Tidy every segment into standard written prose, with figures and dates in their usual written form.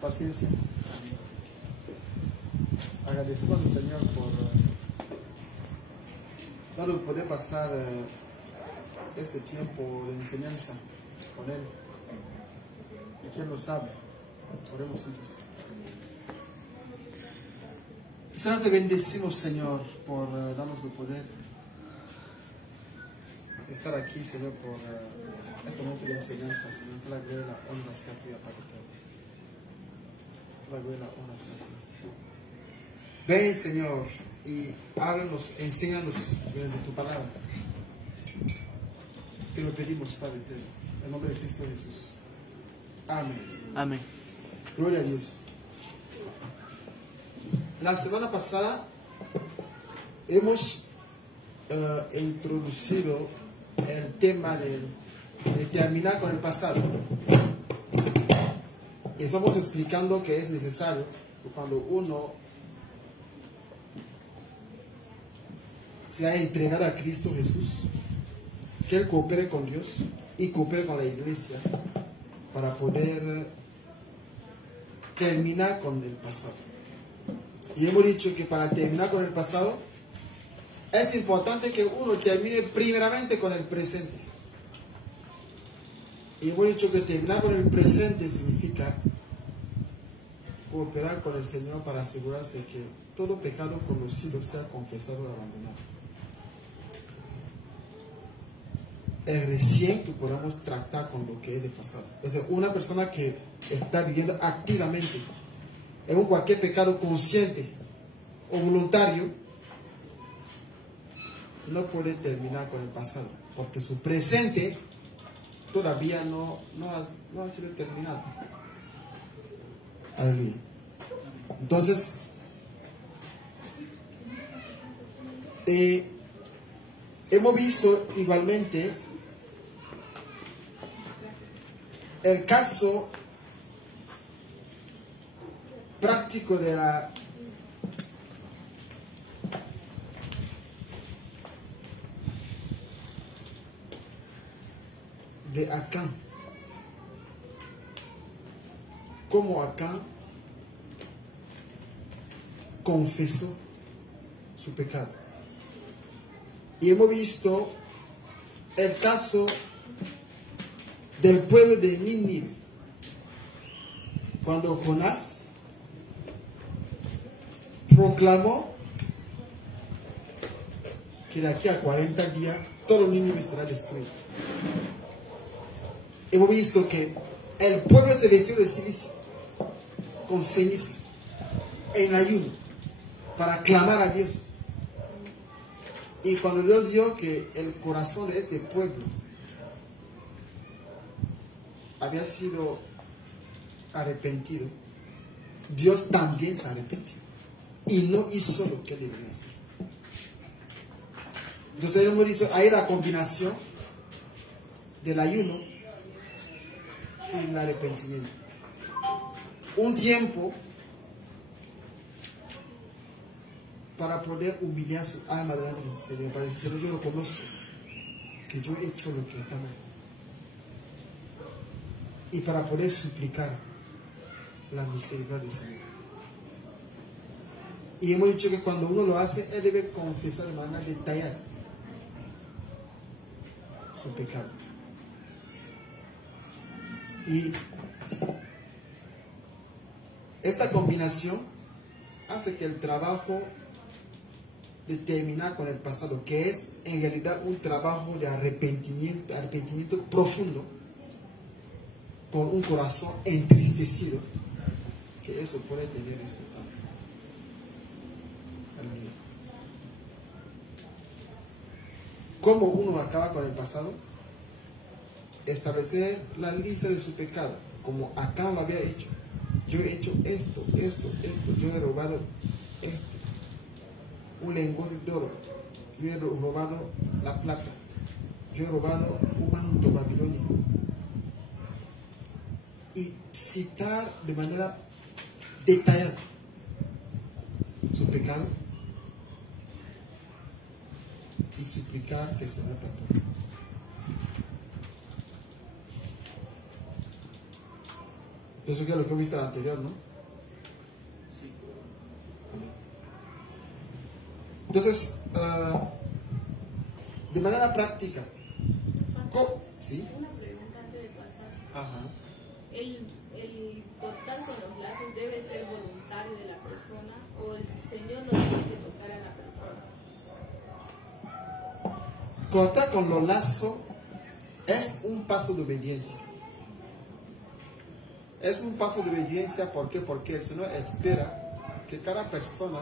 Paciencia. Agradecemos al Señor por darnos poder pasar este tiempo de enseñanza con Él. Y quien lo sabe, oremos juntos. Señor, te bendecimos, Señor, por darnos el poder estar aquí, Señor, por este momento de enseñanza, Señor. Que la gloria y la honra sea tuya para todo. La gloria y la honra sea tuya. Ven, Señor, y háblanos, enséñanos de tu palabra. Te lo pedimos, Padre eterno, en el nombre de Cristo Jesús. Amén. Amén. Gloria a Dios. La semana pasada hemos introducido el tema de terminar con el pasado. Y estamos explicando que es necesario que cuando uno se ha entregado a Cristo Jesús, que Él coopere con Dios y coopere con la iglesia para poder terminar con el pasado. Y hemos dicho que para terminar con el pasado es importante que uno termine primeramente con el presente. Y hemos dicho que terminar con el presente significa cooperar con el Señor para asegurarse que todo pecado conocido sea confesado y abandonado. Es recién que podamos tratar con lo que es de pasado. Es decir, una persona que está viviendo activamente en cualquier pecado consciente o voluntario no puede terminar con el pasado, porque su presente todavía no ha sido terminado. Aleluya. Entonces, hemos visto igualmente el caso práctico de Acán. Cómo Acán confesó su pecado. Y hemos visto el caso del pueblo de Nínive, cuando Jonás proclamó que de aquí a 40 días todo Nínive será destruido. Hemos visto que el pueblo se vistió de silicio con ceniza en ayuno para clamar a Dios. Y cuando Dios vio que el corazón de este pueblo había sido arrepentido, Dios también se arrepintió y no hizo lo que debería hacer. Entonces hemos visto ahí la combinación del ayuno y el arrepentimiento. Un tiempo para poder humillar su alma delante del Señor, para decir: Señor, yo lo conozco, que yo he hecho lo que está mal, y para poder suplicar la misericordia del Señor. Y hemos dicho que cuando uno lo hace, él debe confesar de manera detallada su pecado. Y esta combinación hace que el trabajo de terminar con el pasado, que es en realidad un trabajo de arrepentimiento profundo, con un corazón entristecido, que eso puede tener resultado. Aleluya. ¿Cómo uno acaba con el pasado? Establecer la lista de su pecado, como Acán lo había hecho. Yo he hecho esto, yo he robado esto, un lenguaje de oro, yo he robado la plata, yo he robado un manto babilónico. Y citar de manera detallada su pecado y suplicar que se me perdone. Eso que es lo que he visto en el anterior, ¿no? Sí. Entonces, de manera práctica, ¿sí? Una pregunta antes de pasar. Ajá. ¿El cortar con los lazos debe ser voluntario de la persona o el Señor lo tiene que tocar a la persona? Cortar con los lazos es un paso de obediencia. Es un paso de obediencia, ¿por qué? Porque el Señor espera que cada persona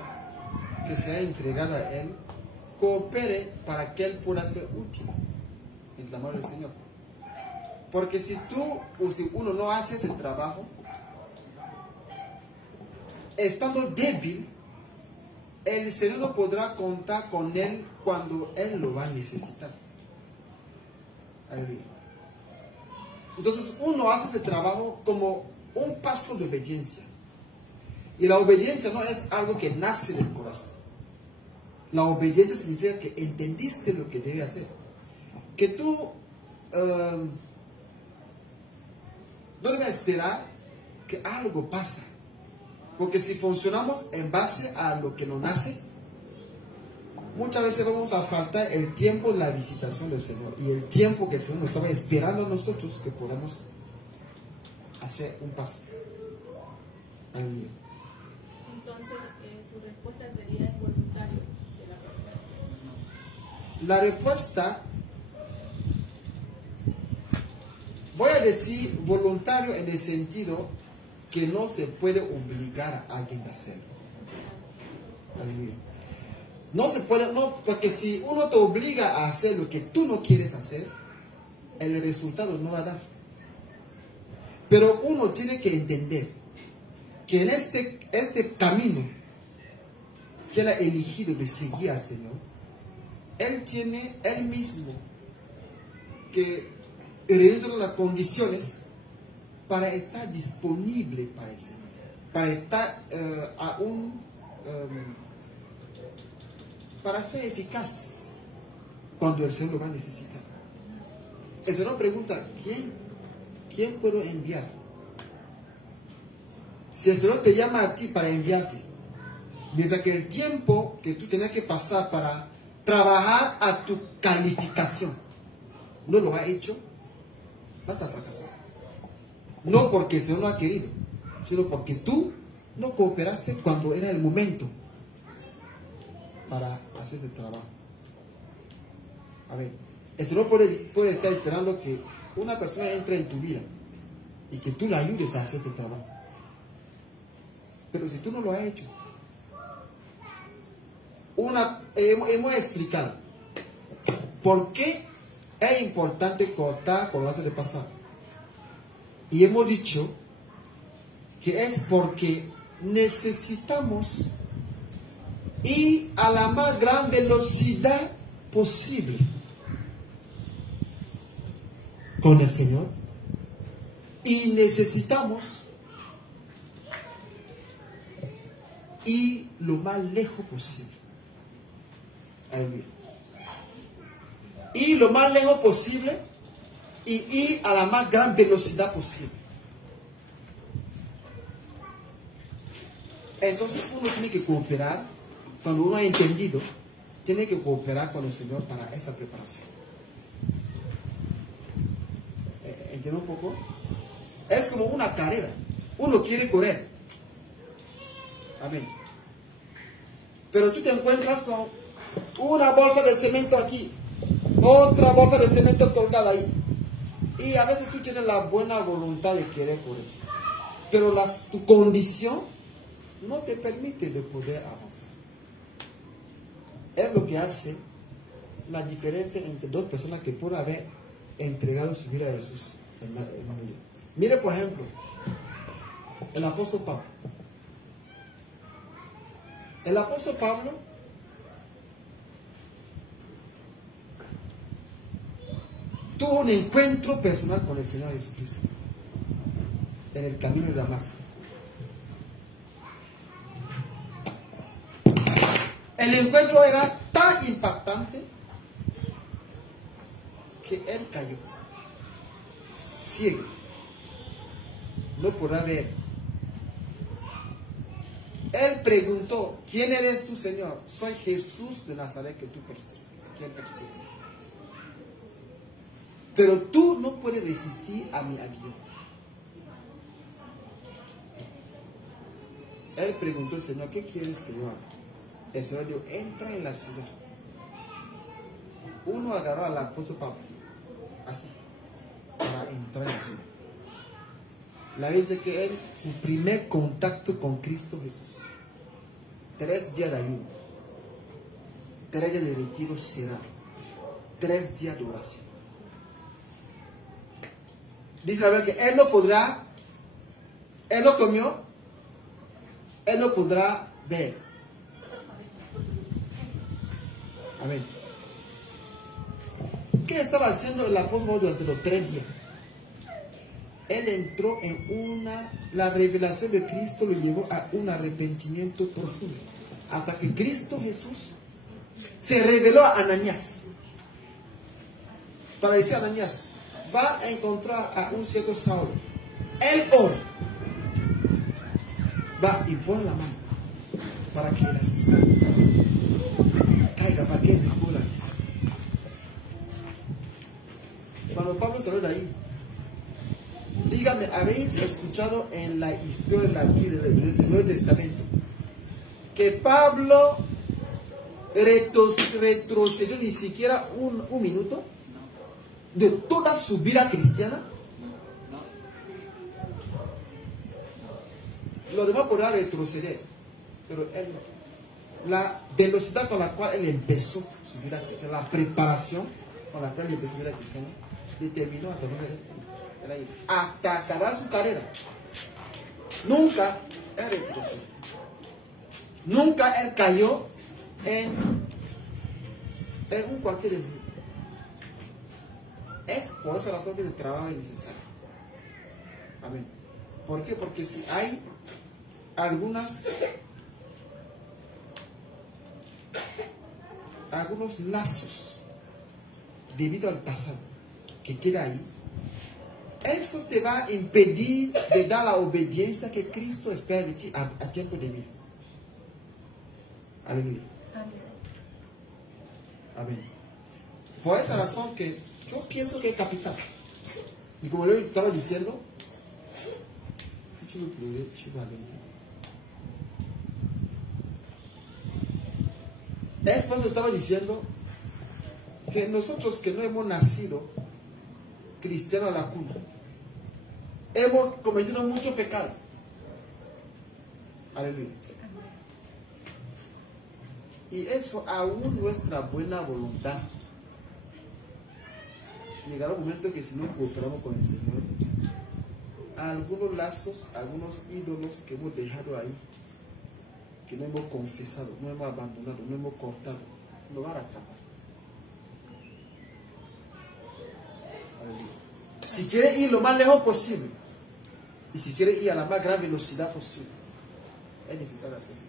que sea entregada a Él coopere para que Él pueda ser útil en la mano del Señor. Porque si tú o si uno no hace ese trabajo, estando débil, el Señor no podrá contar con Él cuando Él lo va a necesitar. Aleluya. Entonces uno hace ese trabajo como un paso de obediencia. Y la obediencia no es algo que nace del corazón. La obediencia significa que entendiste lo que debe hacer. Que tú no debes esperar que algo pase. Porque si funcionamos en base a lo que nos nace, muchas veces vamos a faltar el tiempo de la visitación del Señor y el tiempo que el Señor nos estaba esperando a nosotros que podamos hacer un paso. Aleluya. Entonces, su respuesta sería es voluntario de la persona. La respuesta, voy a decir voluntario en el sentido que no se puede obligar a alguien a hacerlo. Aleluya. No se puede, no, porque si uno te obliga a hacer lo que tú no quieres hacer, el resultado no va a dar. Pero uno tiene que entender que en este camino que él ha elegido de seguir al Señor, él tiene él mismo que reunir todas las condiciones para estar disponible para el Señor, para estar para ser eficaz cuando el Señor lo va a necesitar. El Señor pregunta, ¿quién puedo enviar? Si el Señor te llama a ti para enviarte, mientras que el tiempo que tú tenías que pasar para trabajar a tu calificación no lo has hecho, vas a fracasar. No porque el Señor no ha querido, sino porque tú no cooperaste cuando era el momento para hacer ese trabajo. A ver, el Señor puede estar esperando que una persona entre en tu vida y que tú la ayudes a hacer ese trabajo. Pero si tú no lo has hecho, hemos explicado por qué es importante cortar con lazos de pasado. Y hemos dicho que es porque necesitamos ir a la más gran velocidad posible con el Señor y necesitamos ir lo más lejos posible. Aleluya. Ir lo más lejos posible y ir a la más gran velocidad posible. Entonces uno tiene que cooperar. Cuando uno ha entendido, tiene que cooperar con el Señor para esa preparación. ¿Entiende un poco? Es como una carrera. Uno quiere correr. Amén. Pero tú te encuentras con una bolsa de cemento aquí, otra bolsa de cemento colgada ahí. Y a veces tú tienes la buena voluntad de querer correr, pero tu condición no te permite de poder avanzar. Es lo que hace la diferencia entre dos personas que pueden haber entregado su vida a Jesús en la vida. Mire, por ejemplo, el apóstol Pablo. El apóstol Pablo tuvo un encuentro personal con el Señor Jesucristo en el camino de Damasco. El encuentro era tan impactante que él cayó ciego. no podrá ver. Él preguntó, ¿quién eres tú, Señor? Soy Jesús de Nazaret que tú persigues. Pero tú no puedes resistir a mi aguijón. Él preguntó al Señor, ¿qué quieres que yo haga? El Señor dijo, entra en la ciudad. Uno agarró al apóstol Pablo, así, para entrar en la ciudad. La vez de que él, su primer contacto con Cristo Jesús, 3 días de ayuno, 3 días de retiro cerrado, 3 días de oración. Dice la verdad que él no podrá, él no comió, él no podrá ver. Amén. ¿Qué estaba haciendo el apóstol durante los 3 días? Él entró en la revelación de Cristo lo llevó a un arrepentimiento profundo. Hasta que Cristo Jesús se reveló a Ananías. Para decir a Ananías, va a encontrar a un cierto Saulo. Él ora. Va y pone la mano para que las escamas caigan, para que él recule la vista. Cuando Pablo salió de ahí, dígame, ¿habéis escuchado en la historia de la Biblia del Nuevo Testamento que Pablo retrocedió ni siquiera un minuto de toda su vida cristiana? Los demás podrán retroceder, pero él no. La velocidad con la cual él empezó su vida cristiana, la preparación con la cual él empezó su vida cristiana, determinó hasta acabar su carrera. Nunca él retrocedió. Nunca él cayó en un cualquier desvío. Es por esa razón que el trabajo es necesario. Amén. ¿Por qué? Porque si hay algunos lazos debido al pasado que queda ahí, eso te va a impedir de dar la obediencia que Cristo espera de ti a tiempo debido. Aleluya. Amén. Por esa razón que yo pienso que es capital. Y como yo estaba diciendo, es por eso estaba diciendo que nosotros que no hemos nacido cristianos a la cuna, hemos cometido mucho pecado. Aleluya. Y eso, aún nuestra buena voluntad, llegará un momento que si no cooperamos con el Señor, algunos lazos, algunos ídolos que hemos dejado ahí, que no hemos confesado, no hemos abandonado, no hemos cortado, nos van a atrapar. Aleluya. Si quiere ir lo más lejos posible, y si quiere ir a la más gran velocidad posible, es necesario hacer eso.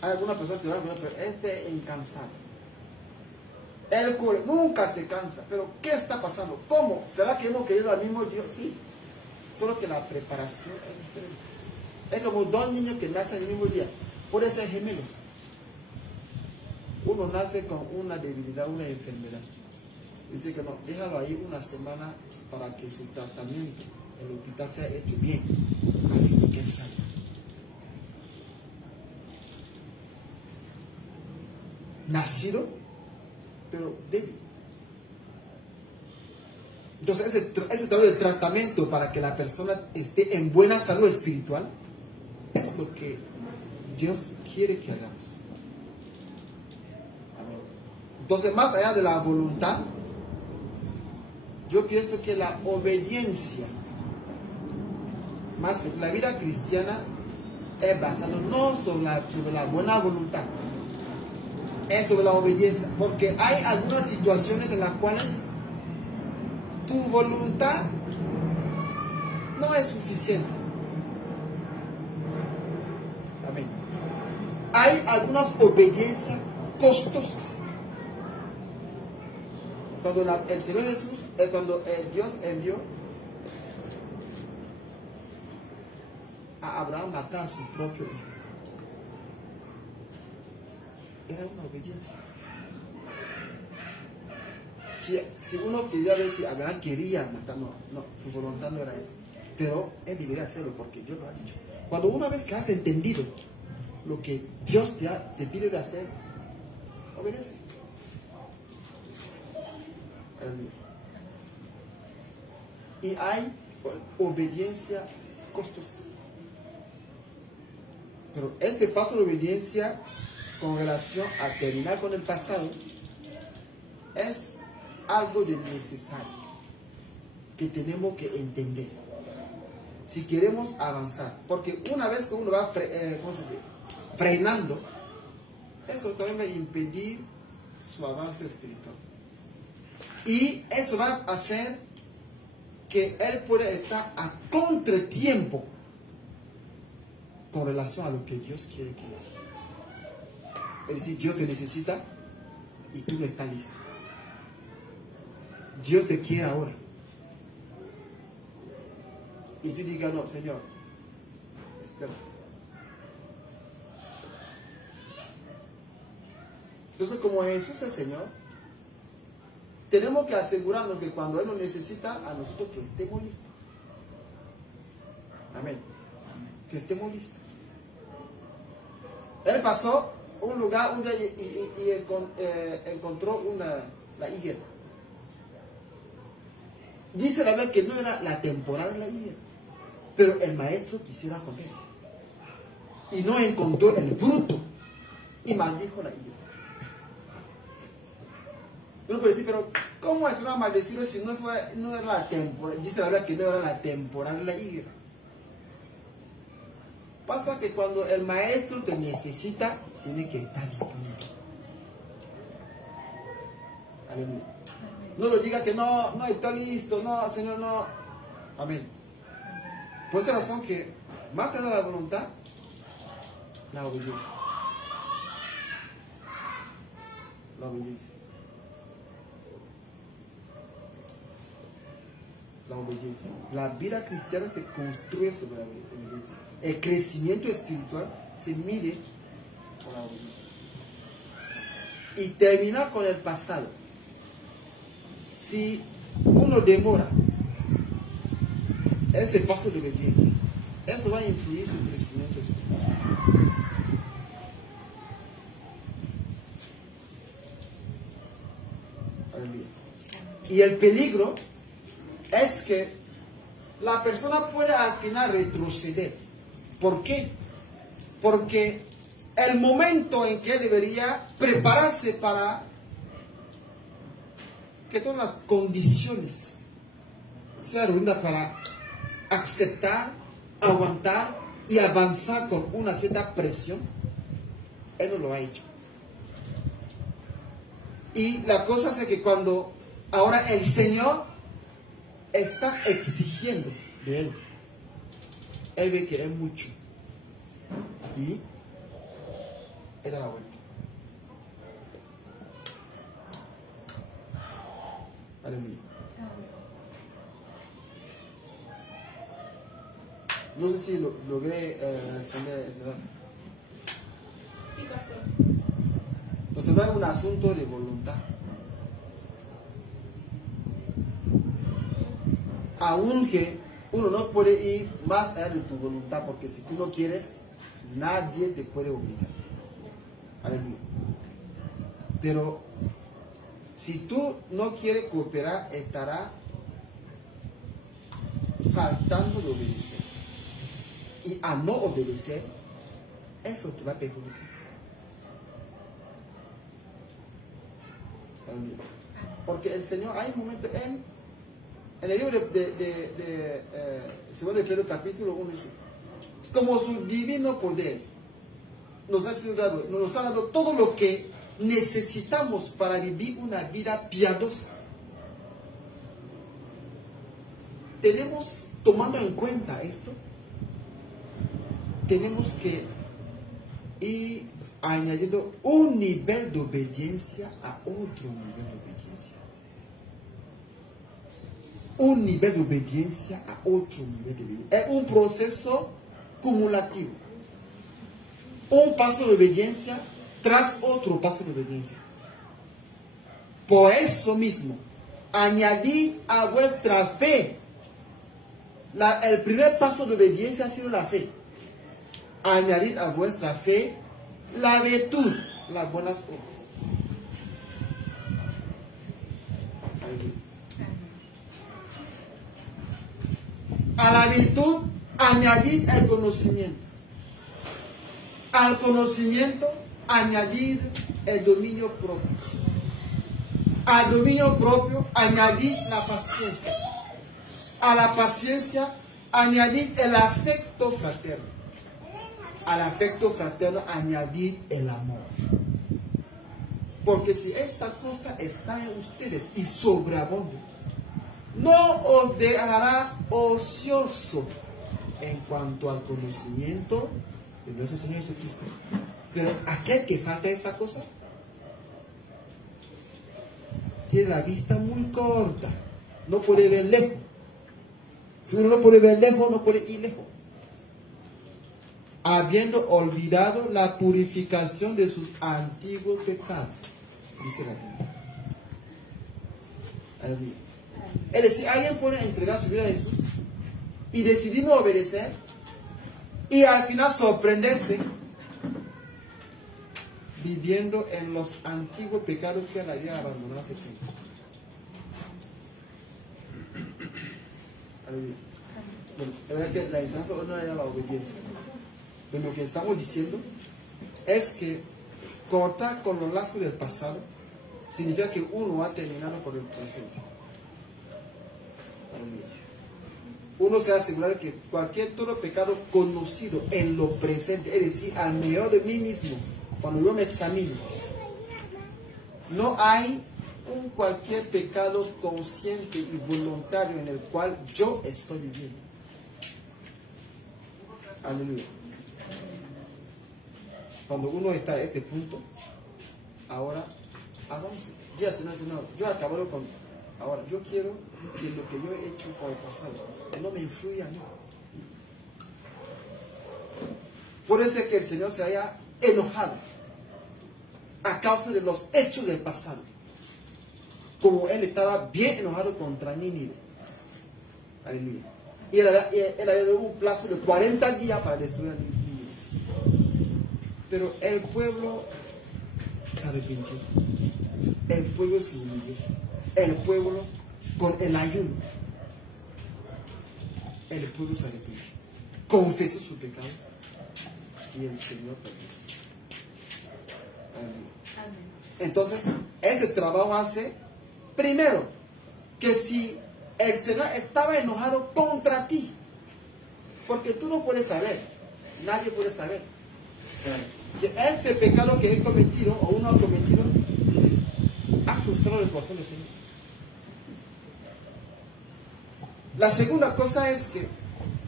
Hay alguna persona que va a decir, pero este es incansable. Él corre, nunca se cansa. Pero ¿qué está pasando? ¿Cómo? ¿Será que hemos querido al mismo Dios? Sí. Solo que la preparación es diferente. Es como 2 niños que nacen el mismo día. Pueden ser gemelos. Uno nace con una debilidad, una enfermedad. Dice que no, déjalo ahí una semana para que su tratamiento en el hospital sea hecho bien, a fin de que él salga. Nacido, pero débil. Entonces ese trabajo de tratamiento para que la persona esté en buena salud espiritual es lo que Dios quiere que hagamos. Amén. Entonces, más allá de la voluntad, yo pienso que la obediencia, más la vida cristiana es basada no sobre la buena voluntad, es sobre la obediencia, porque hay algunas situaciones en las cuales tu voluntad no es suficiente. Amén. Hay algunas obediencias costosas. Cuando el Señor Jesús, cuando Dios envió a Abraham a matar a su propio hijo, era una obediencia. Si uno quería ver si Abraham quería matar, no, su voluntad no era eso. Pero él debería hacerlo porque Dios lo ha dicho. Cuando una vez que has entendido lo que Dios te pide de hacer, obedece. Y hay obediencia costosa. Pero este paso de obediencia con relación a terminar con el pasado es algo de necesario que tenemos que entender si queremos avanzar, porque una vez que uno va frenando, eso también va a impedir su avance espiritual y eso va a hacer que él pueda estar a contratiempo con relación a lo que Dios quiere que haga. Es decir, Dios te necesita y tú no estás listo. Dios te quiere ahora. Y tú digas, no, Señor, espera. Entonces, como Jesús es el Señor, tenemos que asegurarnos que cuando Él nos necesita, a nosotros que estemos listos. Amén. Que estemos listos. Él pasó un lugar un día y encontró la higuera. Dice la verdad que no era la temporada de la higuera, pero el maestro quisiera comer y no encontró el fruto y maldijo la higuera. Uno puede decir, pero ¿cómo es una maldecida si no era la temporada? Dice la verdad que no era la temporada de la higuera. Pasa que cuando el maestro te necesita, tiene que estar disponible. Aleluya. No lo diga que no está listo, no, Señor, no. Amén. Por esa razón que más allá de la voluntad, la obediencia. La obediencia. La obediencia. La vida cristiana se construye sobre la obediencia. El crecimiento espiritual se mide por la obediencia. Y terminar con el pasado. Si uno demora este paso de obediencia, eso va a influir en su crecimiento espiritual. Aleluya. Y el peligro es que la persona puede al final retroceder. ¿Por qué? Porque el momento en que él debería prepararse para que todas las condiciones sean reunidas para aceptar, aguantar y avanzar con una cierta presión, él no lo ha hecho. Y la cosa es que cuando ahora el Señor está exigiendo de él, él ve que es mucho y él da la vuelta. Aleluya. No sé si logré responder a Esmeralda. Sí, pastor. Entonces no es un asunto de voluntad. Aunque uno no puede ir más allá de tu voluntad, porque si tú no quieres, nadie te puede obligar. Aleluya. Pero si tú no quieres cooperar, estará faltando de obedecer. Y a no obedecer, eso te va a perjudicar. Aleluya. Porque el Señor, hay un momento en el libro de 2 de Pedro capítulo 1 dice, como su divino poder nos ha dado todo lo que necesitamos para vivir una vida piadosa. Tenemos, tomando en cuenta esto, tenemos que ir añadiendo un nivel de obediencia a otro nivel de obediencia. un nivel de obediencia a otro nivel de obediencia. Es un proceso cumulativo. Un paso de obediencia tras otro paso de obediencia. Por eso mismo, añadid a vuestra fe. El primer paso de obediencia ha sido la fe. Añadid a vuestra fe la virtud, las buenas obras. A la virtud añadid el conocimiento. Al conocimiento añadid el dominio propio. Al dominio propio añadid la paciencia. A la paciencia añadid el afecto fraterno. Al afecto fraterno añadid el amor. Porque si esta cosa está en ustedes y sobreabunde, no os dejará ocioso en cuanto al conocimiento de nuestro Señor Jesucristo. Pero aquel que falta esta cosa tiene la vista muy corta, no puede ver lejos. Si uno no puede ver lejos, no puede ir lejos. Habiendo olvidado la purificación de sus antiguos pecados, dice la Biblia. Aleluya. Es decir, alguien puede entregar su vida a Jesús y decidir no obedecer y al final sorprenderse viviendo en los antiguos pecados que él había abandonado hace tiempo. Aleluya. Bueno, la verdad que la enseñanza no era la obediencia. Pero lo que estamos diciendo es que cortar con los lazos del pasado significa que uno va terminando con el presente. Aleluya. Uno se va a asegurar que todo pecado conocido en lo presente, es decir, al mejor de mí mismo, cuando yo me examino, no hay cualquier pecado consciente y voluntario en el cual yo estoy viviendo. Aleluya. Cuando uno está a este punto, ahora avance. Diga, Señor, yo acabo con... Ahora, yo quiero que lo que yo he hecho con el pasado no me influya a mí. Puede ser que el Señor se haya enojado a causa de los hechos del pasado. Como Él estaba bien enojado contra Nínive. Aleluya. Y él había dado un plazo de 40 días para destruir a Nínive. Pero el pueblo se arrepintió. El pueblo se humilló. El pueblo, con el ayuno, el pueblo se arrepintió. Confesó su pecado. Y el Señor perdonó. Amén. Entonces, ese trabajo hace, primero, que si el Señor estaba enojado contra ti, porque tú no puedes saber, nadie puede saber, que este pecado que he cometido o uno ha cometido ha frustrado el corazón del Señor. La segunda cosa es que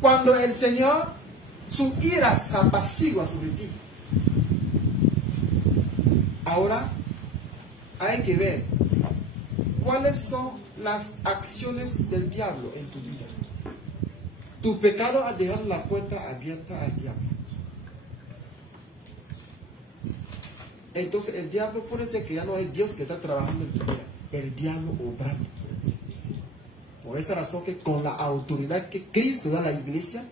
cuando el Señor, su ira se apacigua sobre ti, ahora hay que ver cuáles son las acciones del diablo en tu vida. Tu pecado ha dejado la puerta abierta al diablo. Entonces el diablo puede ser que ya no es Dios que está trabajando en tu vida, el diablo obrando. Por esa razón que con la autoridad que Cristo da a la iglesia,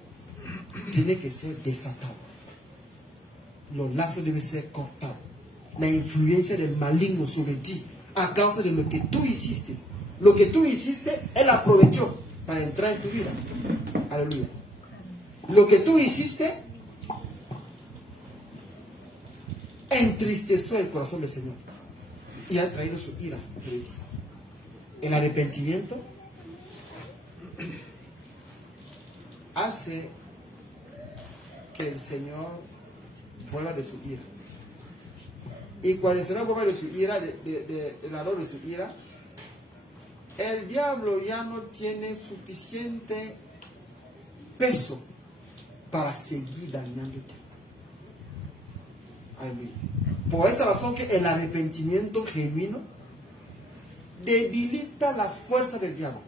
tiene que ser desatado. Los lazos deben ser cortados. La influencia del maligno sobre ti, a causa de lo que tú hiciste. Lo que tú hiciste, Él aprovechó para entrar en tu vida. Aleluya. Lo que tú hiciste entristeció el corazón del Señor y ha traído su ira sobre ti. El arrepentimiento hace que el Señor vuelva de su ira. Y cuando el Señor vuelva de su ira, del ardor de su ira, el diablo ya no tiene suficiente peso para seguir dañándote. Por esa razón que el arrepentimiento genuino debilita la fuerza del diablo.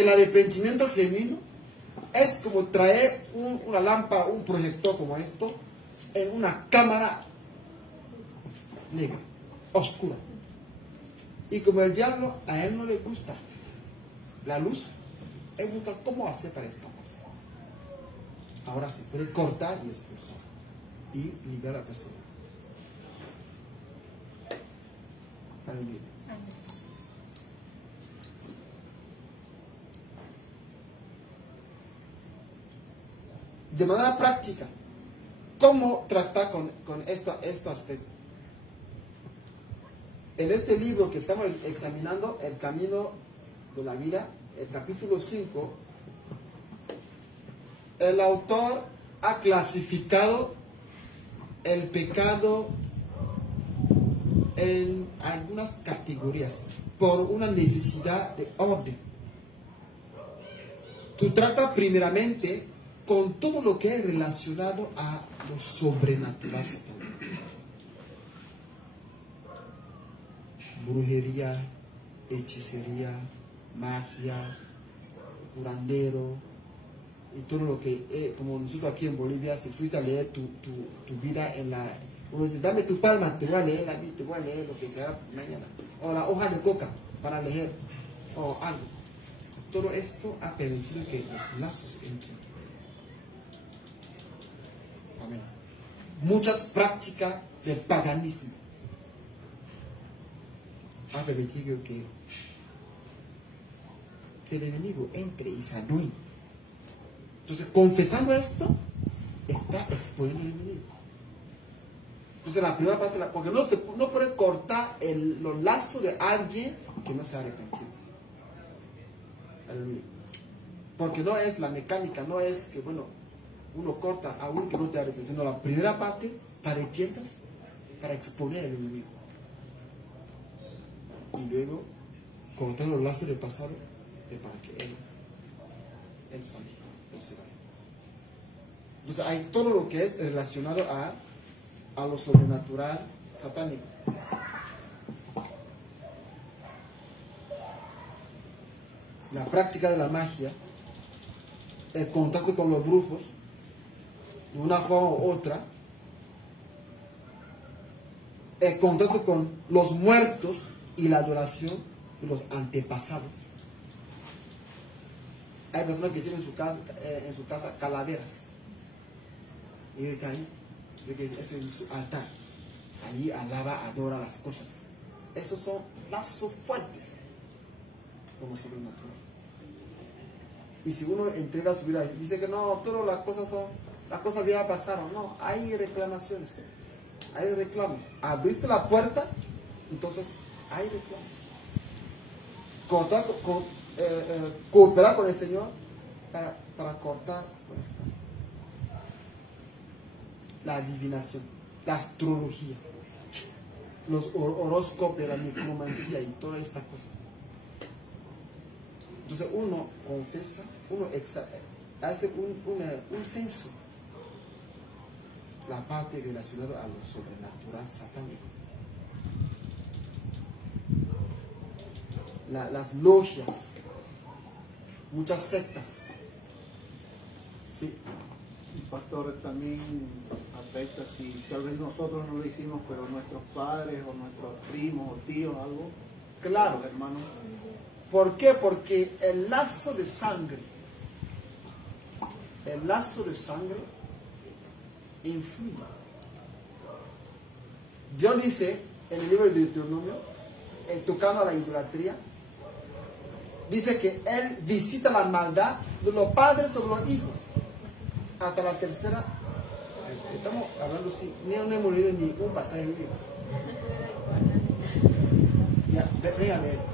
el arrepentimiento genuino es como traer una lámpara, un proyector como esto, en una cámara negra, oscura. Y como el diablo, a él no le gusta la luz, él busca cómo hacer para escaparse. Ahora se puede cortar y expulsar y liberar a la persona. Aleluya. De manera práctica, ¿cómo tratar con este aspecto? En este libro que estamos examinando, El Camino de la Vida, el capítulo 5, el autor ha clasificado el pecado en algunas categorías por una necesidad de orden. Tú tratas primeramente con todo lo que es relacionado a lo sobrenatural satánico. Brujería, hechicería, magia, curandero, y todo lo que, como nosotros aquí en Bolivia, si fuiste a leer tu vida en la... Uno dice, dame tu palma, te voy a leer la vida, te voy a leer lo que será mañana. O la hoja de coca para leer, o algo. Todo esto ha permitido que los lazos entren. Amén. Muchas prácticas del paganismo ha permitido que el enemigo entre y se adueñe. Entonces, confesando esto, está exponiendo al enemigo. Entonces, la primera parte, porque no puede cortar los lazos de alguien que no se ha arrepentido. Aleluya. Porque no es la mecánica, no es que, bueno, uno corta a uno que no te ha arrepentido. No, la primera parte, te arrepientas para exponer al enemigo. Y luego, cortar los lazos del pasado, para que él salga, él se vaya. Entonces, hay todo lo que es relacionado a lo sobrenatural satánico. La práctica de la magia, el contacto con los brujos, de una forma u otra, el contacto con los muertos y la adoración de los antepasados. Hay personas que tienen en su casa calaveras. Y de ahí, es en su altar. Allí alaba, adora las cosas. Esos son lazos fuertes como sobrenatural. Y si uno entrega su vida y dice que no, todas las cosas ya pasaron. No, hay reclamaciones. Hay reclamos. Abriste la puerta, entonces hay reclamos. Cooperar con el Señor para cortar con esas cosas. La adivinación, la astrología, los horóscopos, la necromancia y todas estas cosas. Entonces uno confesa, uno hace un censo, la parte relacionada a lo sobrenatural satánico. Las logias, muchas sectas. Sí. El pastor también afecta si tal vez nosotros no lo hicimos, pero nuestros padres o nuestros primos o tíos, algo. Claro. Hermanos. ¿Por qué? Porque el lazo de sangre influye. Dios dice en el libro de Deuteronomio, tocando a la idolatría, dice que Él visita la maldad de los padres sobre los hijos. Hasta la tercera, estamos hablando así, no hemos leído ni un pasaje bíblico. Ya, venga a leer.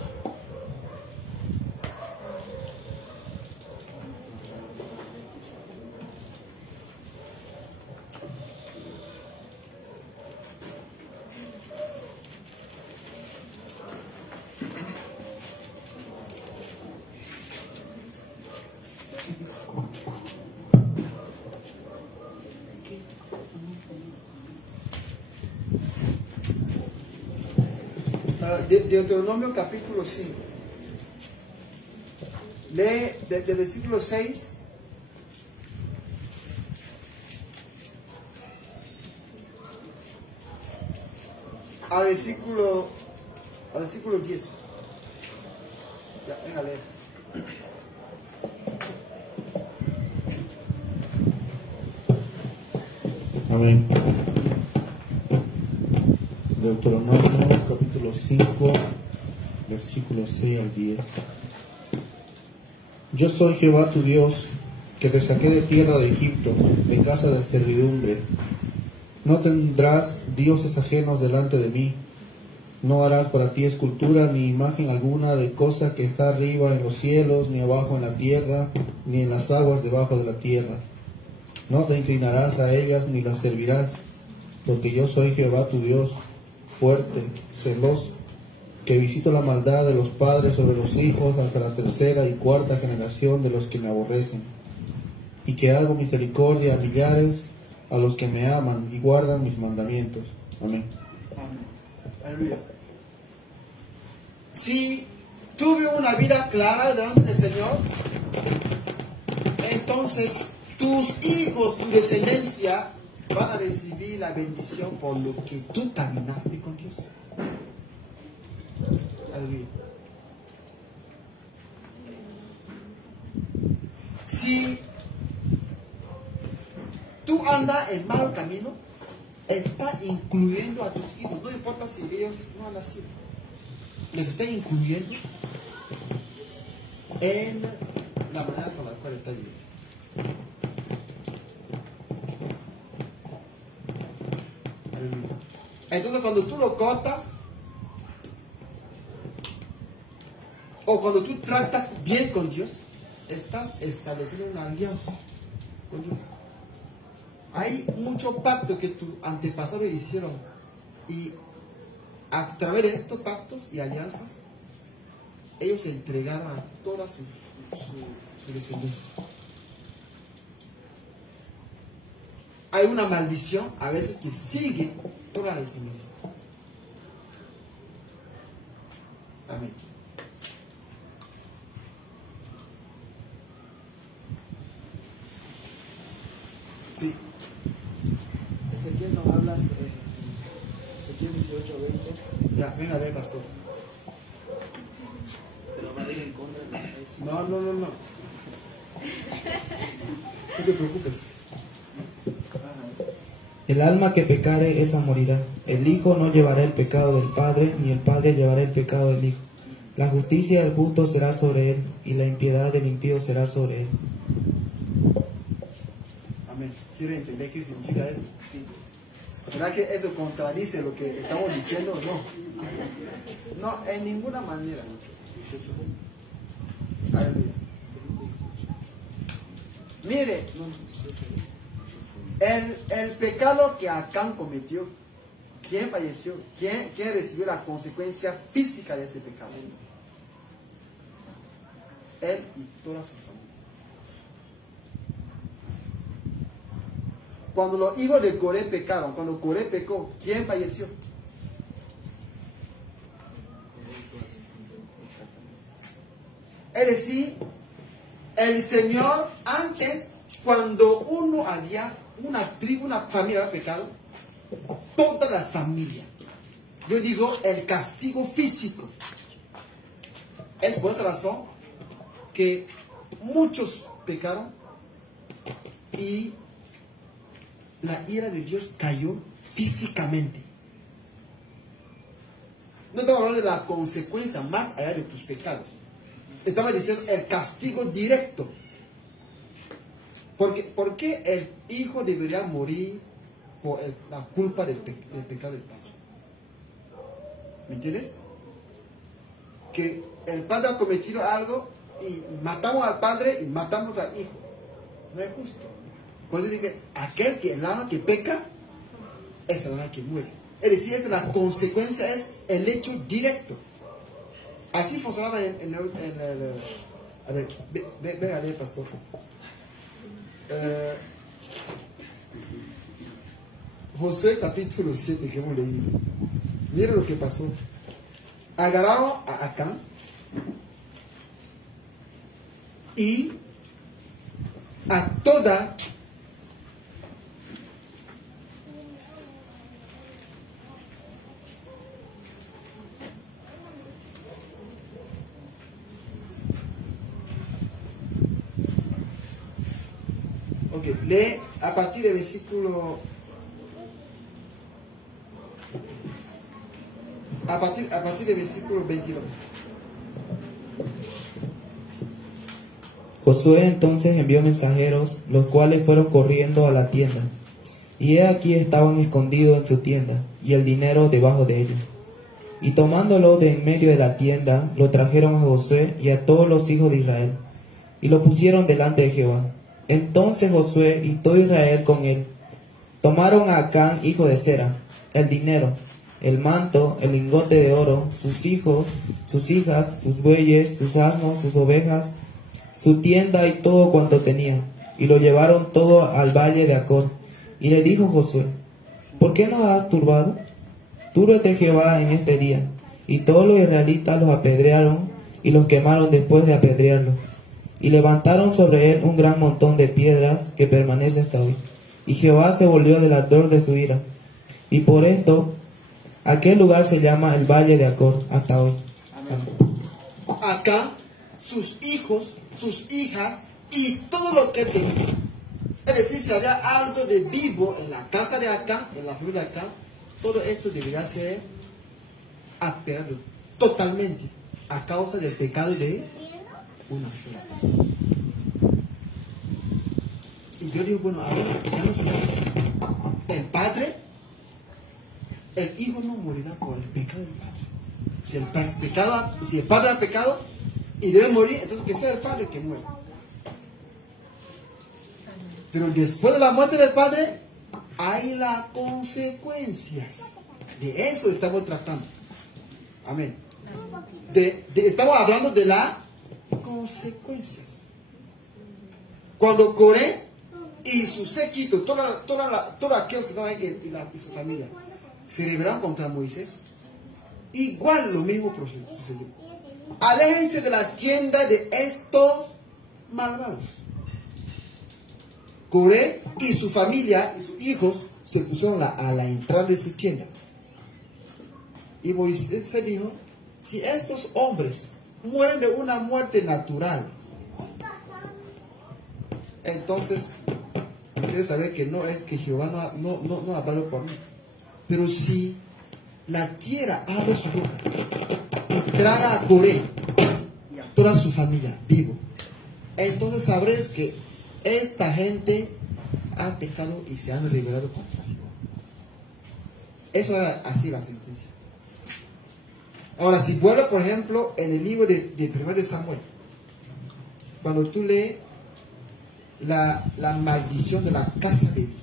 Deuteronomio capítulo 5. Lee del versículo 6 al versículo 10. Ya, venga a leer. Amén. Deuteronomio capítulo 5, versículos 6 al 10. Yo soy Jehová tu Dios, que te saqué de tierra de Egipto, de casa de servidumbre. No tendrás dioses ajenos delante de mí. No harás para ti escultura ni imagen alguna de cosa que está arriba en los cielos, ni abajo en la tierra, ni en las aguas debajo de la tierra. No te inclinarás a ellas ni las servirás, porque yo soy Jehová tu Dios, fuerte, celoso, que visito la maldad de los padres sobre los hijos hasta la tercera y cuarta generación de los que me aborrecen, y que hago misericordia a millares a los que me aman y guardan mis mandamientos. Amén. Amén. Aleluya. Si tuve una vida clara delante del Señor, entonces tus hijos, tu descendencia, van a recibir la bendición por lo que tú caminaste con Dios. Aleluya. Si tú andas en mal camino, está incluyendo a tus hijos. No importa si ellos no han nacido. Les está incluyendo en la manera con la cual está viviendo. Aleluya. Entonces cuando tú lo cortas, o cuando tú tratas bien con Dios, estás estableciendo una alianza con Dios. Hay muchos pactos que tus antepasados hicieron, y a través de estos pactos y alianzas, ellos se entregaron a toda su descendencia. Hay una maldición a veces que sigue toda la descendencia. Amén. Sí. Ezequiel nos habla, Ezequiel 18:20. Ya, venga a ver, pastor. Pero va a ir en contra de la ley. No. No te preocupes. El alma que pecare, esa morirá. El hijo no llevará el pecado del padre, ni el padre llevará el pecado del hijo. La justicia del justo será sobre él, y la impiedad del impío será sobre él. Amén. ¿Quiero entender qué significa eso? ¿Será que eso contradice lo que estamos diciendo o no? No, en ninguna manera. Aleluya. Mire, el pecado que Acán cometió, ¿quién falleció? ¿Quién recibió la consecuencia física de este pecado? Él y toda su familia. Cuando los hijos de Coré pecaron, cuando Coré pecó, ¿quién falleció? Exactamente. Es decir, el Señor antes, cuando uno había una tribu, una familia había pecado, toda la familia, yo digo el castigo físico. Es por esa razón que muchos pecaron y la ira de Dios cayó físicamente. No estaba hablando de la consecuencia más allá de tus pecados. Estaba diciendo el castigo directo. ¿Por qué el hijo debería morir por la culpa del pecado del padre? ¿Me entiendes? Que el padre ha cometido algo y matamos al padre y matamos al hijo. No es justo. Por eso dije, el alma que peca, es el alma que muere. Es decir, la consecuencia es el hecho directo. Así funcionaba en el... A ver, ven a leer, pastor. Josué capítulo 7 que hemos leído. Mira lo que pasó. Agarraron a Acán y a toda lee a partir del versículo a partir del versículo 22. Josué entonces envió mensajeros, los cuales fueron corriendo a la tienda. Y he aquí estaban escondidos en su tienda, y el dinero debajo de ellos. Y tomándolo de en medio de la tienda, lo trajeron a Josué y a todos los hijos de Israel, y lo pusieron delante de Jehová. Entonces Josué y todo Israel con él tomaron a Acán, hijo de Zera, el dinero, el manto, el lingote de oro, sus hijos, sus hijas, sus bueyes, sus asnos, sus ovejas, su tienda y todo cuanto tenía, y lo llevaron todo al valle de Acor. Y le dijo Josué: ¿por qué nos has turbado? Túrbete Jehová en este día. Y todos los israelitas los apedrearon y los quemaron después de apedrearlos. Y levantaron sobre él un gran montón de piedras que permanece hasta hoy. Y Jehová se volvió del ardor de su ira. Y por esto aquel lugar se llama el valle de Acor hasta hoy. Amén. Acá sus hijos, sus hijas y todo lo que tenía. Es decir, si había algo de vivo en la casa de Acán, en la familia de Acán, todo esto debería ser apedreado totalmente a causa del pecado de una sola persona. Y yo digo, bueno, ahora ya no se hace. El hijo no morirá por el pecado del padre. Si el padre ha pecado y debe morir, entonces que sea el padre que muera. Pero después de la muerte del padre, hay las consecuencias. De eso estamos tratando. Amén. Estamos hablando de las consecuencias. Cuando Coré y su séquito, todos aquellos que estaban ahí y su familia, se rebelaron contra Moisés, igual lo mismo sucedió. Aléjense de la tienda de estos malvados. Coré y su familia, hijos, se pusieron a la entrada de su tienda. Y Moisés se dijo: si estos hombres mueren de una muerte natural, entonces ustedes saben que no es que Jehová no ha hablado por mí. Pero si la tierra abre su boca y traga a Coré, toda su familia vivo, entonces sabréis que esta gente ha pecado y se han rebelado contra Jehová. Eso era así la sentencia. Ahora, si vuelve, por ejemplo, en el libro de 1 Samuel, cuando tú lees la maldición de la casa de Eli,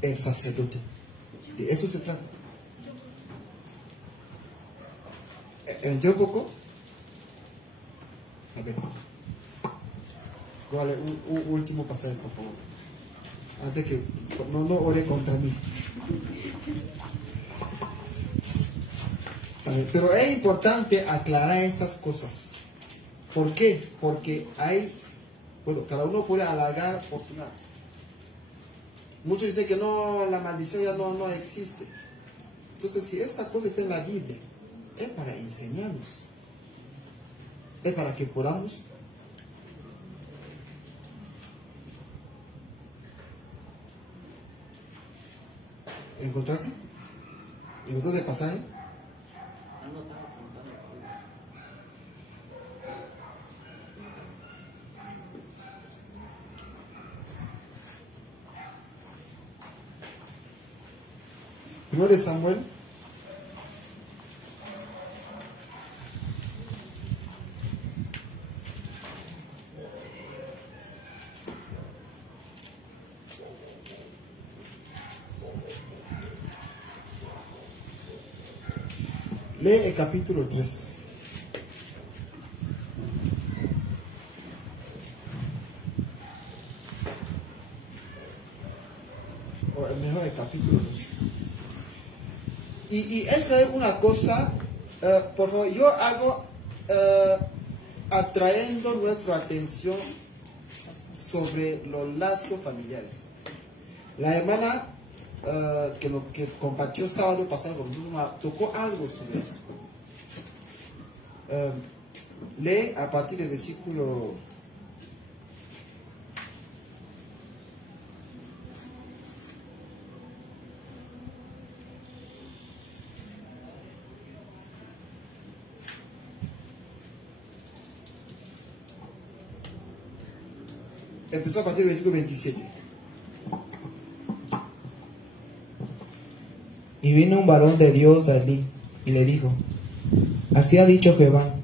el sacerdote, de eso se trata. ¿Entendió un poco? A ver. Vale, un último pasaje, por favor. Antes que no ore contra mí. Pero es importante aclarar estas cosas. ¿Por qué? Porque cada uno puede alargar por su lado. Muchos dicen que no, la maldición ya no existe. Entonces, si esta cosa está en la Biblia, es para enseñarnos. Es para que podamos ¿encontraste? ¿Encontraste el pasaje? Primero de Samuel 3. Lee el capítulo 3. O mejor el capítulo 2. Y esa es una cosa, por favor, yo hago atrayendo nuestra atención sobre los lazos familiares. La hermana que compartió el sábado pasado con nosotros tocó algo sobre esto. Lee a partir del versículo 27. Y vino un varón de Dios a Elí y le dijo: así ha dicho Jehová,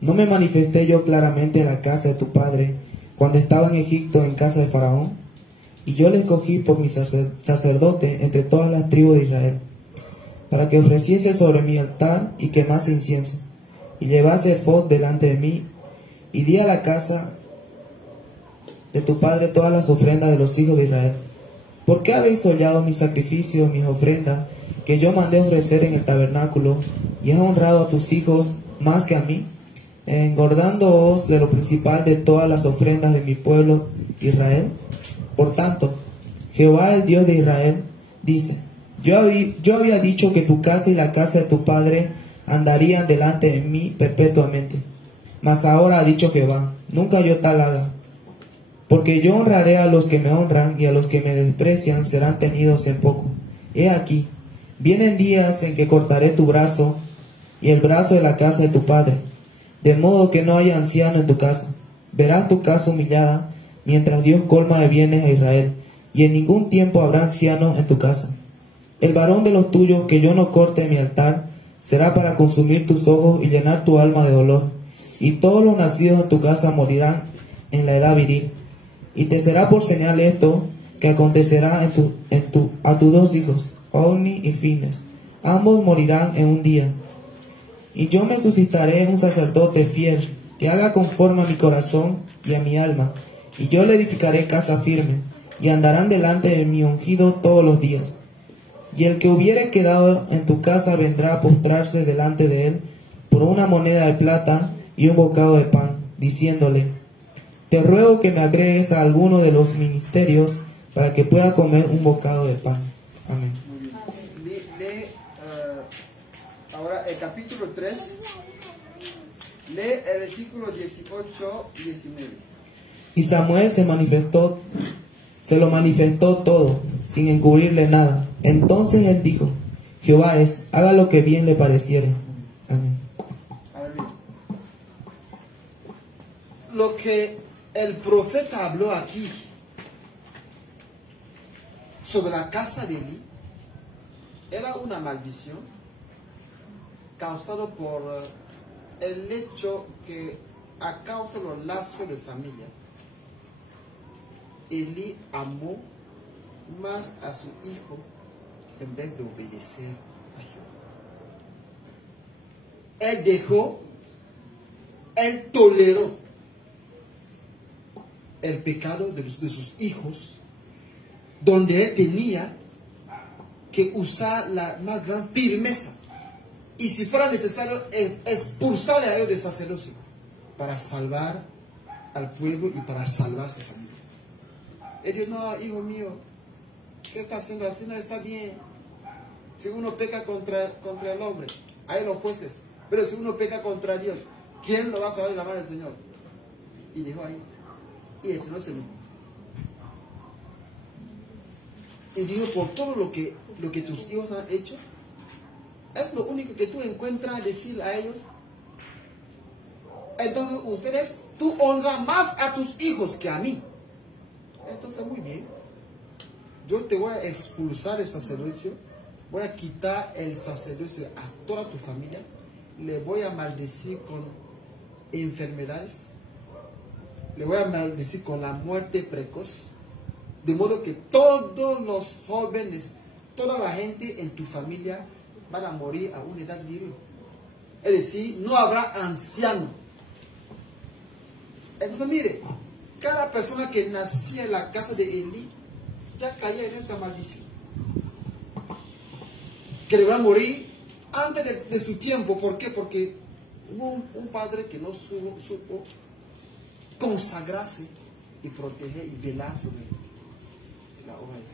¿no me manifesté yo claramente en la casa de tu padre cuando estaba en Egipto en casa de Faraón? Y yo le escogí por mi sacerdote entre todas las tribus de Israel, para que ofreciese sobre mi altar y quemase incienso, y llevase ephod delante de mí, y di a la casa de tu padre todas las ofrendas de los hijos de Israel. ¿Por qué habéis hollado mis sacrificios, mis ofrendas, que yo mandé ofrecer en el tabernáculo, y has honrado a tus hijos más que a mí, engordándoos de lo principal de todas las ofrendas de mi pueblo Israel? Por tanto, Jehová, el Dios de Israel, dice: yo había dicho que tu casa y la casa de tu padre andarían delante de mí perpetuamente. Mas ahora ha dicho Jehová: nunca yo tal haga. Porque yo honraré a los que me honran, y a los que me desprecian serán tenidos en poco. He aquí, vienen días en que cortaré tu brazo y el brazo de la casa de tu padre, de modo que no haya anciano en tu casa. Verás tu casa humillada, mientras Dios colma de bienes a Israel, y en ningún tiempo habrá anciano en tu casa. El varón de los tuyos que yo no corte en mi altar será para consumir tus ojos y llenar tu alma de dolor, y todos los nacidos en tu casa morirán en la edad viril. Y te será por señal esto que acontecerá a tus dos hijos, Ofni y Finehas. Ambos morirán en un día. Y yo me suscitaré un sacerdote fiel, que haga conforme a mi corazón y a mi alma, y yo le edificaré casa firme, y andarán delante de mi ungido todos los días. Y el que hubiere quedado en tu casa vendrá a postrarse delante de él por una moneda de plata y un bocado de pan, diciéndole: te ruego que me agregues a alguno de los ministerios para que pueda comer un bocado de pan. Amén. Lee ahora el capítulo 3. Lee el versículo 18 y 19. Y Samuel se lo manifestó todo, sin encubrirle nada. Entonces él dijo: Jehová es, haga lo que bien le pareciere. Amén. Lo que el profeta habló aquí sobre la casa de Elí era una maldición causada por el hecho que, a causa de los lazos de familia, Elí amó más a su hijo en vez de obedecer a Jehová. Él dejó, él toleró el pecado de sus hijos, donde él tenía que usar la más gran firmeza, y si fuera necesario expulsarle a ellos del sacerdocio para salvar al pueblo y para salvar a su familia. Él dijo: no, hijo mío, ¿qué está haciendo así? No está bien. Si uno peca contra el hombre, hay los jueces, pero si uno peca contra Dios, ¿quién lo va a salvar de la mano del Señor? Y dijo ahí, y el Señor se enojó. Y dijo: por todo lo que tus hijos han hecho, es lo único que tú encuentras decir a ellos. Entonces tú honras más a tus hijos que a mí. Entonces, muy bien, yo te voy a expulsar el sacerdocio, voy a quitar el sacerdocio a toda tu familia, le voy a maldecir con enfermedades, le voy a maldecir con la muerte precoz, de modo que todos los jóvenes, toda la gente en tu familia van a morir a una edad viril. Es decir, no habrá anciano. Entonces, mire, cada persona que nacía en la casa de Elí ya caía en esta maldición, que le va a morir antes de su tiempo. ¿Por qué? Porque Hubo un padre que no supo consagrarse y proteger y velar sobre la obra de Dios,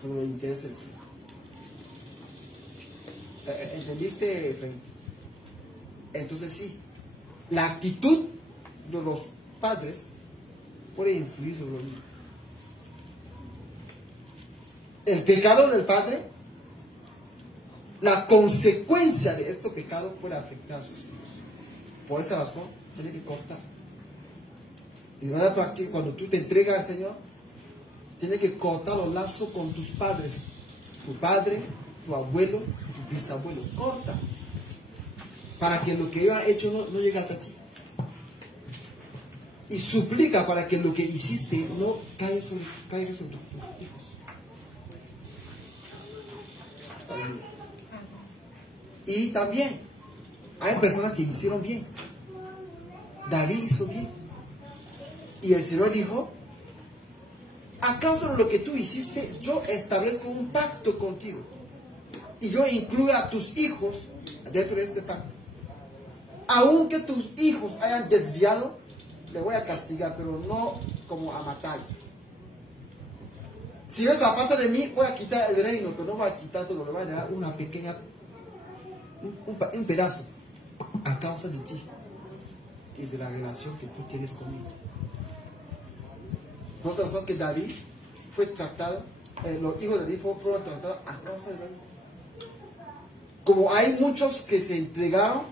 sobre el interés del Señor. ¿Entendiste, Efraín? Entonces sí, la actitud de los padres puede influir sobre los niños. El pecado del padre, la consecuencia de este pecado puede afectar a sus hijos. Por esa razón, tiene que cortar. Y de manera práctica, cuando tú te entregas al Señor, tienes que cortar los lazos con tus padres. Tu padre, tu abuelo, tu bisabuelo. Corta. Para que lo que ellos han hecho no llegue hasta ti. Y suplica para que lo que hiciste no caiga sobre tus hijos. Aleluya. Y también hay personas que hicieron bien. David hizo bien. Y el Señor dijo: a causa de lo que tú hiciste, yo establezco un pacto contigo. Y yo incluyo a tus hijos dentro de este pacto. Aunque tus hijos hayan desviado, le voy a castigar, pero no como a matar. Si ellos apartan de mí, voy a quitar el reino, pero no voy a quitar todo, le voy a dar una pequeña, un pedazo, a causa de ti y de la relación que tú tienes conmigo. Por esa razón que David fue tratado, los hijos de David fueron tratados a causa de David. Como hay muchos que se entregaron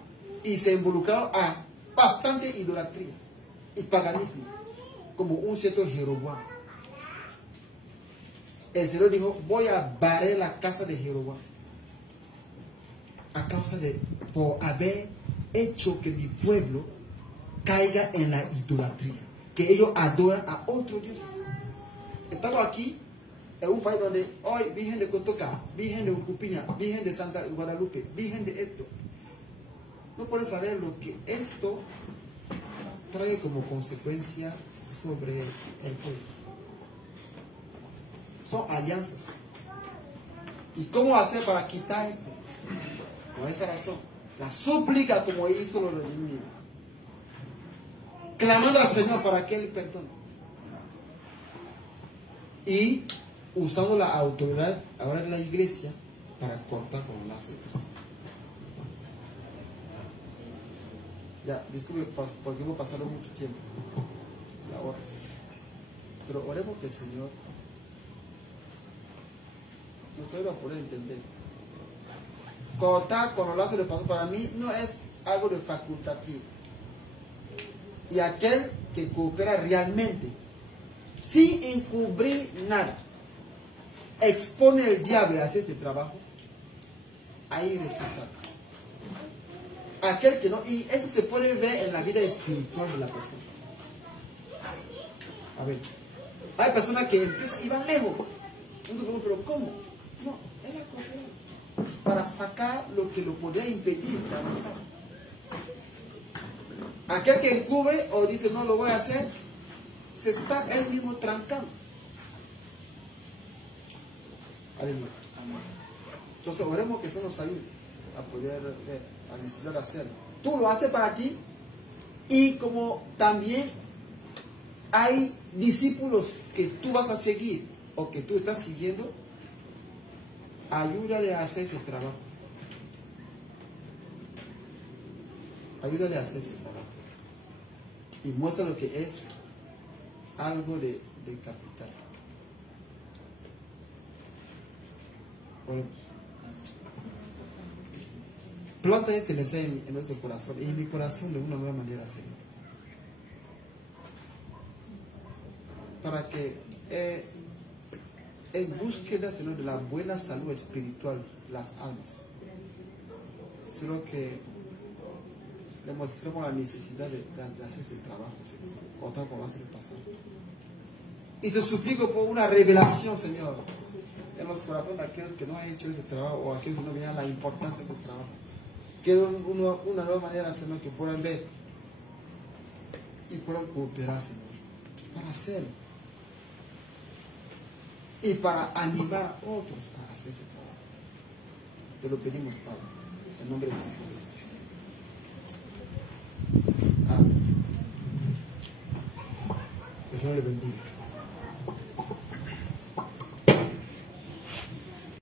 y se involucraron a bastante idolatría y paganismo, como un cierto Jeroboam. El Señor dijo: voy a barrer la casa de Jeroboam a causa de por haber hecho que mi pueblo caiga en la idolatría, que ellos adoran a otros dioses. Estamos aquí en un país donde hoy Virgen de Cotoca, Virgen de Ucupiña, Virgen de Santa Guadalupe, Virgen de esto. No puedes saber lo que esto trae como consecuencia sobre el pueblo. Son alianzas. ¿Y cómo hacer para quitar esto? Por esa razón, la súplica como hizo los redimidos, clamando al Señor para que Él perdone, y usando la autoridad ahora de la iglesia para cortar con los lazos de los. Ya, disculpe porque hemos pasado mucho tiempo, la hora, pero oremos que el Señor nos va a poder entender. Cortar con los lazos de paso para mí no es algo de facultativo. Y aquel que coopera realmente, sin encubrir nada, expone al diablo a hacer este trabajo, hay resultado. Aquel que no, y eso se puede ver en la vida espiritual de la persona. A ver, hay personas que empiezan y van lejos. Pero ¿cómo? No, es la cooperación para sacar lo que lo podría impedir de avanzar. Aquel que encubre o dice no lo voy a hacer, se está él mismo trancando. Aleluya. Entonces oremos que eso nos ayude a poder a necesitar hacerlo. Tú lo haces para ti, y como también hay discípulos que tú vas a seguir o que tú estás siguiendo, ayúdale a hacer ese trabajo. Ayúdale a hacer ese trabajo. Y muestra lo que es algo de capital. Bueno, planta este mensaje en nuestro corazón y en mi corazón de una nueva manera, Señor. Para que en búsqueda, Señor, de la buena salud espiritual, las almas, sino que demostremos la necesidad de hacer ese trabajo, Señor, contar con lo que hace el pasado. Y te suplico por una revelación, Señor, en los corazones de aquellos que no han hecho ese trabajo o aquellos que no vean la importancia de ese trabajo. Que una nueva manera, Señor, que puedan ver y puedan cooperar, Señor, para hacerlo. Y para animar a otros a hacer ese trabajo. Te lo pedimos, Padre, en nombre de Cristo Jesús. El Señor le bendiga.